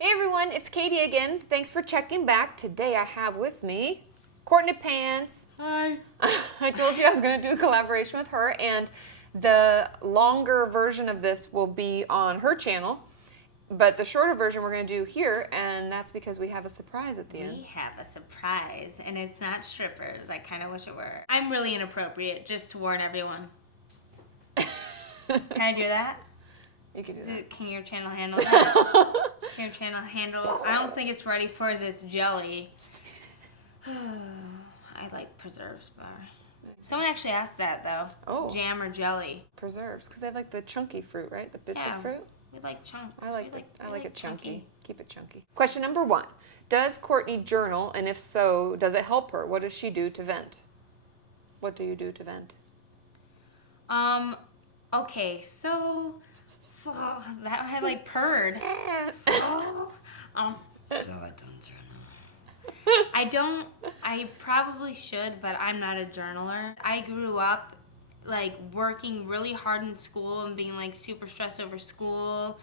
Hey everyone, it's Katie again. Thanks for checking back. Today I have with me Courtney Pants. Hi. I told you I was going to do a collaboration with her, and the longer version of this will be on her channel, but the shorter version we're going to do here, and that's because we have a surprise at the end. We have a surprise, and it's not strippers. I kind of wish it were. I'm really inappropriate, just to warn everyone. Can I do that? You can do that. Can your channel handle that? Can your channel handle? I don't think it's ready for this jelly. I like preserves better. Someone actually asked that though. Oh. Jam or jelly? Preserves, because they have like the chunky fruit, right? The bits Yeah. of fruit. We like chunks. I like it chunky. Keep it chunky. Question number 1. Does Courtney journal, and if so, does it help her? What does she do to vent? What do you do to vent? Okay, so that I like purred. Yes. So I don't I probably should, but I'm not a journaler. I grew up like working really hard in school and being like super stressed over school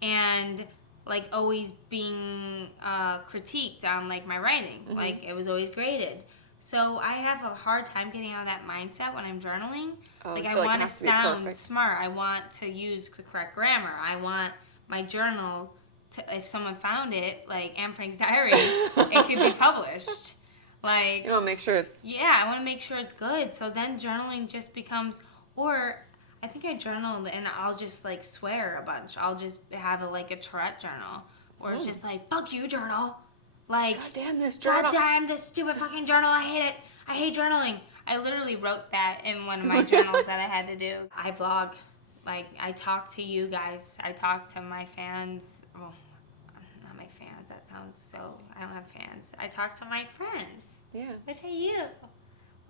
and like always being critiqued on like my writing. Mm-hmm. Like it was always graded. So I have a hard time getting out of that mindset when I'm journaling. Like I want to sound smart. I want to use the correct grammar. I want my journal to, if someone found it, like Anne Frank's diary, it could be published. Like You want to make sure it's... Yeah, I want to make sure it's good. So then journaling just becomes, or I think I journal and I'll just like swear a bunch. I'll just have a Tourette journal, or it's just like, fuck you, journal. Like, God damn this journal. God damn this stupid fucking journal. I hate it. I hate journaling. I literally wrote that in one of my journals that I had to do. I vlog. Like, I talk to you guys. I talk to my fans. Well, not my fans. That sounds so... I don't have fans. I talk to my friends. Yeah. Which are you.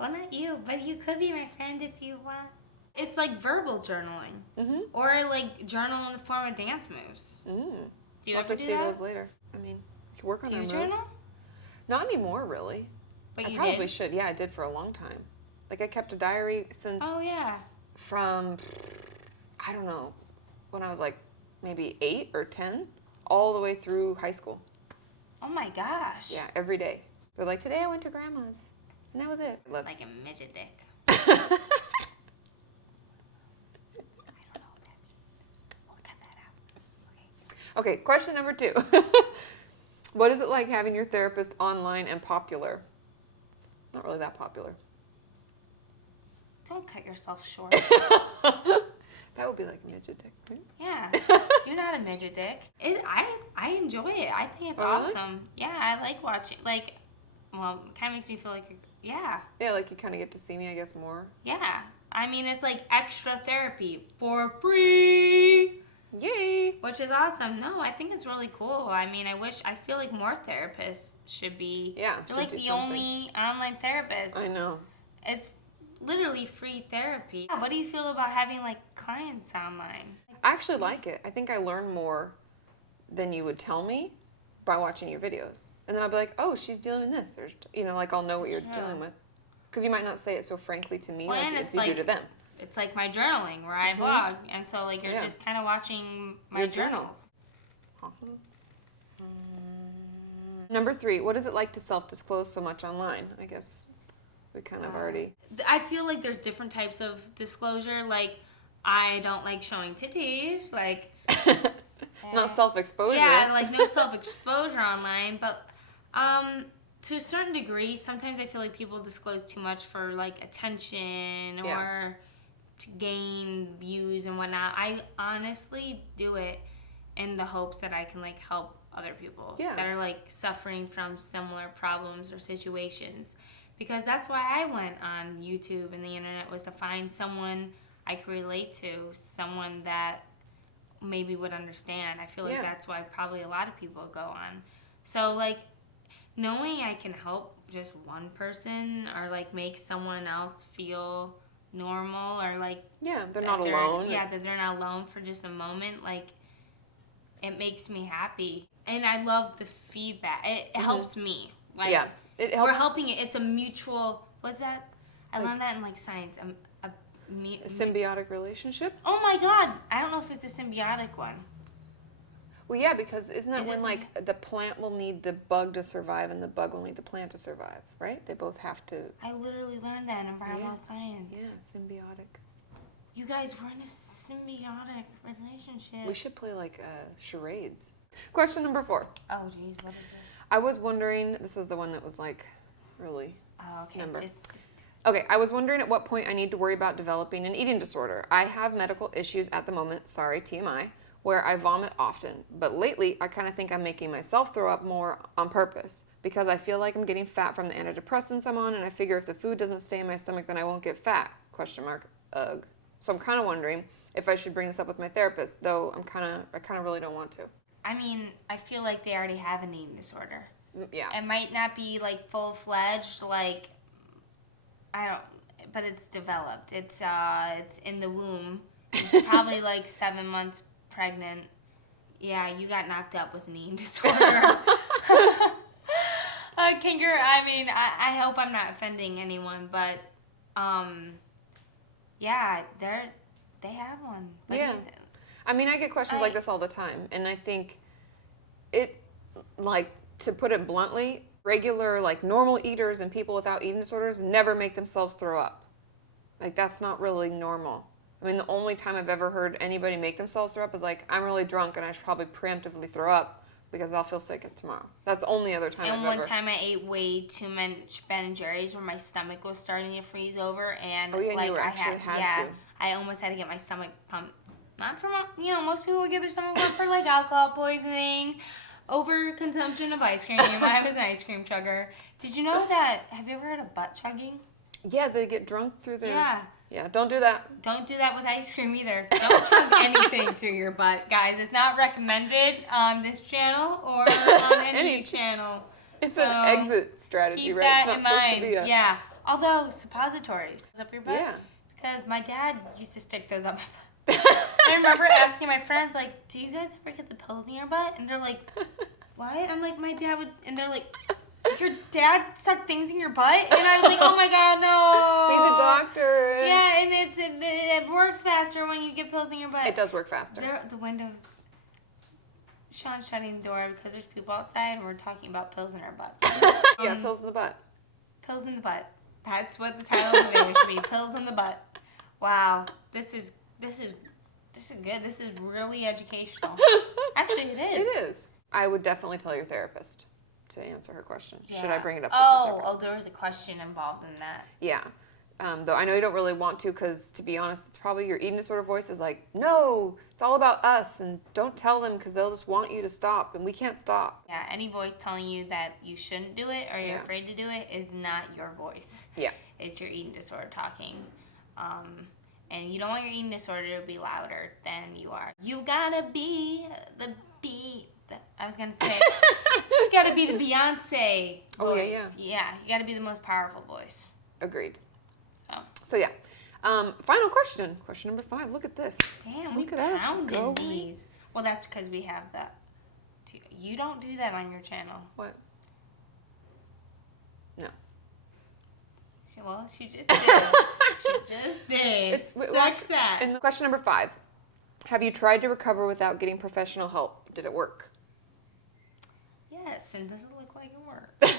Well, not you, but you could be my friend if you want. It's like verbal journaling. Mm-hmm. Or like journal in the form of dance moves. Mm. Do you We'll ever have to do see that? those later. I mean, you can work on Do our you moves. journal? Not anymore, really. But I you probably did? should. Yeah, I did for a long time. Like, I kept a diary since... Oh, yeah. From, I don't know, when I was like maybe 8 or 10, all the way through high school. Oh, my gosh. Yeah, every day. They're like, today I went to grandma's. And that was it. Like a midget dick. I don't know what that means. We'll cut that out. Okay, question number 2. What is it like having your therapist online and popular? Not really that popular. Don't cut yourself short. That would be like a midget dick, right? Yeah. You're not a midget dick. I enjoy it. I think it's Oh, really? awesome. Yeah, I like watching. Like, well, it kind of makes me feel like, yeah. Yeah, like you kind of get to see me, I guess, more. Yeah. I mean, it's like extra therapy for free. Yay! Which is awesome. No, I think it's really cool. I mean, I feel like more therapists should be. Yeah, They're like should the do something. only online therapist. I know. It's literally free therapy. What do you feel about having like clients online? I actually like it. I think I learn more than you would tell me by watching your videos. And then I'll be like, oh, she's dealing with this. Or, like I'll know what you're dealing with. Because you might not say it so frankly to me as you do to them. It's like my journaling where I vlog. And so like you're just kind of watching my Your journals. Number 3, what is it like to self-disclose so much online? I guess we kind of already... I feel like there's different types of disclosure. Like, I don't like showing titties. Like... Not self-exposure. Yeah, like no self-exposure online. But to a certain degree, sometimes I feel like people disclose too much for like attention or to gain views and whatnot. I honestly do it in the hopes that I can like help other people that are like suffering from similar problems or situations. Because that's why I went on YouTube and the internet, was to find someone I could relate to, someone that maybe would understand. I feel like that's why probably a lot of people go on. So like knowing I can help just one person or like make someone else feel normal or like they're not alone. That they're not alone for just a moment, like it makes me happy. And I love the feedback. It helps me. Like it helps. We're helping it. It's a mutual, what's that? I learned that in like science. A symbiotic relationship? Oh my God. I don't know if it's a symbiotic one. Well, yeah, because isn't that Is when this like the plant will need the bug to survive and the bug will need the plant to survive, right? They both have to. I literally learned that in environmental science. Yeah, symbiotic. You guys were in a symbiotic relationship. We should play like charades. Question number 4. Oh, geez, what is this? I was wondering. This is the one that was like really. Oh, okay. Number. Just Okay, I was wondering at what point I need to worry about developing an eating disorder. I have medical issues at the moment, sorry, TMI, where I vomit often. But lately, I kind of think I'm making myself throw up more on purpose because I feel like I'm getting fat from the antidepressants I'm on, and I figure if the food doesn't stay in my stomach, then I won't get fat, question mark, ugh. So I'm kind of wondering if I should bring this up with my therapist, though I kind of really don't want to. I mean, I feel like they already have an eating disorder. Yeah. It might not be like full-fledged, like, I don't, but it's developed. It's in the womb. It's probably like 7 months pregnant. Yeah, you got knocked up with an eating disorder. Kinker, I mean, I hope I'm not offending anyone, but, yeah, they have one. What Yeah. I mean, I get questions like this all the time, and I think it, like, to put it bluntly, regular, like, normal eaters and people without eating disorders never make themselves throw up. Like, that's not really normal. I mean, the only time I've ever heard anybody make themselves throw up is like, I'm really drunk and I should probably preemptively throw up because I'll feel sick tomorrow. That's the only other time and I've one ever. time I ate way too much Ben and Jerry's where my stomach was starting to freeze over, and Oh, yeah, like you were I actually had yeah, to. I almost had to get my stomach pumped. Not from, most people would get their stomach pumped for like alcohol poisoning, overconsumption of ice cream. I was an ice cream chugger. Did you know that? Have you ever heard of butt chugging? Yeah, they get drunk through their. Yeah. Yeah, don't do that. Don't do that with ice cream either. Don't chug anything through your butt, guys. It's not recommended on this channel or on any channel. It's So, an exit strategy, Keep right? that It's not in supposed mind. to be a. Yeah. Although suppositories up your butt. Yeah. Because my dad used to stick those up my butt. I remember asking my friends, like, do you guys ever get the pills in your butt? And they're like, what? I'm like, my dad would, and they're like, your dad stuck things in your butt? And I was like, oh my God, no. He's a doctor. Yeah, and it works faster when you get pills in your butt. It does work faster. The windows. Sean's shutting the door because there's people outside and we're talking about pills in our butt. Yeah, pills in the butt. Pills in the butt. That's what the title of the video should be. Pills in the butt. Wow, this is good. This is really educational. Actually, it is. It is. I would definitely tell your therapist to answer her question. Yeah. Should I bring it up with your therapist? Oh, there was a question involved in that. Yeah. Though I know you don't really want to because, to be honest, it's probably your eating disorder voice is like, no, it's all about us, and don't tell them because they'll just want you to stop, and we can't stop. Yeah, any voice telling you that you shouldn't do it or you're afraid to do it is not your voice. Yeah. It's your eating disorder talking. And you don't want your eating disorder to be louder than you are. You gotta be the I was gonna say, you gotta be the Beyonce voice. Oh, yeah. Yeah, you gotta be the most powerful voice. Agreed. So yeah. Final question. Question number 5. Look at this. damn, Look we at us. pounded Go. these. Well, that's because we have that. You don't do that on your channel. What? No. Well, she just did. She just did. Success. And question number 5. Have you tried to recover without getting professional help? Did it work? Yes, and does it look like it worked?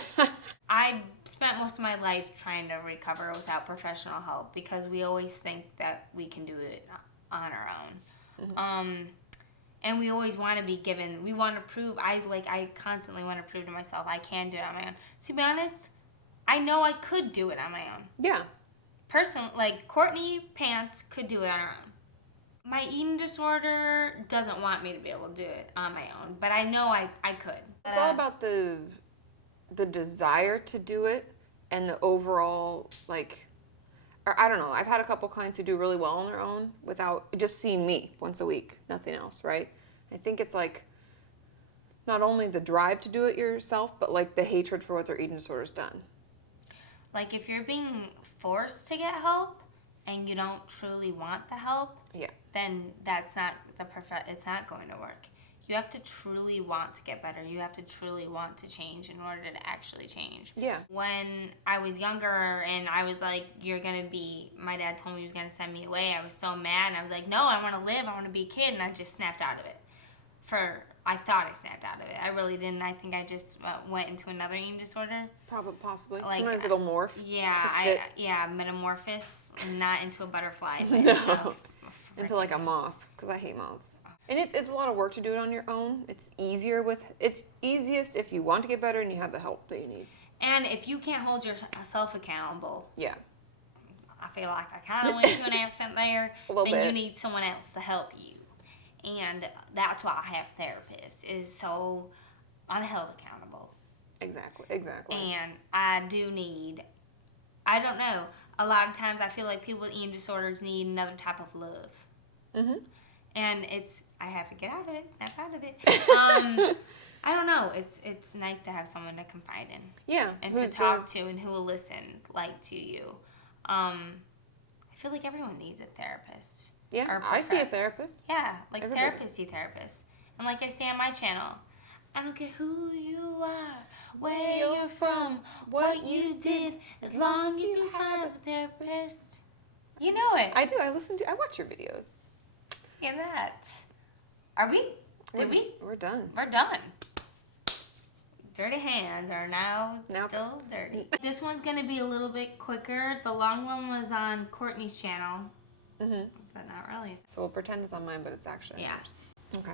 I spent most of my life trying to recover without professional help because we always think that we can do it on our own. Mm-hmm. And we always want to be given, we want to prove, I constantly want to prove to myself I can do it on my own. To be honest, I know I could do it on my own. Yeah. Personally, like Courtney Pants could do it on her own. My eating disorder doesn't want me to be able to do it on my own, but I know I could. It's all about the desire to do it and the overall, like, or I don't know. I've had a couple clients who do really well on their own without just seeing me once a week, nothing else, right? I think it's like not only the drive to do it yourself, but like the hatred for what their eating disorder's done. Like if you're being forced to get help and you don't truly want the help, then that's not it's not going to work. You have to truly want to get better. You have to truly want to change in order to actually change. Yeah. When I was younger and I was like, my dad told me he was going to send me away, I was so mad. And I was like, no, I want to live. I want to be a kid. And I just snapped out of it for I thought I snapped out of it. I really didn't. I think I just went into another eating disorder. Probably, possibly. Like, Sometimes it'll morph. Metamorphosis, not into a butterfly. But No. Into like a moth, because I hate moths. And it's a lot of work to do it on your own. It's easiest if you want to get better and you have the help that you need. And if you can't hold yourself accountable. Yeah. I feel like I kind of went to an accent there. A little bit. You need someone else to help you. And that's why I have therapists, is so I'm held accountable. Exactly. And I don't know, a lot of times I feel like people with eating disorders need another type of love. Mm-hmm. And I have to get out of it, snap out of it. I don't know, it's nice to have someone to confide in. Yeah. And to talk to and who will listen, to you. I feel like everyone needs a therapist. Yeah, I see a therapist. Yeah, like Everybody. therapists see therapists. And like I say on my channel, I don't care who you are, where you're from, what you did, as long as you have a therapist. You know it. I do. I watch your videos. Look at that. Are we? Did we? We're done. We're done. Dirty hands are now still dirty. This one's going to be a little bit quicker. The long one was on Courtney's channel. Mm-hmm. But not really. So we'll pretend it's on mine, but it's actually on yours. Okay.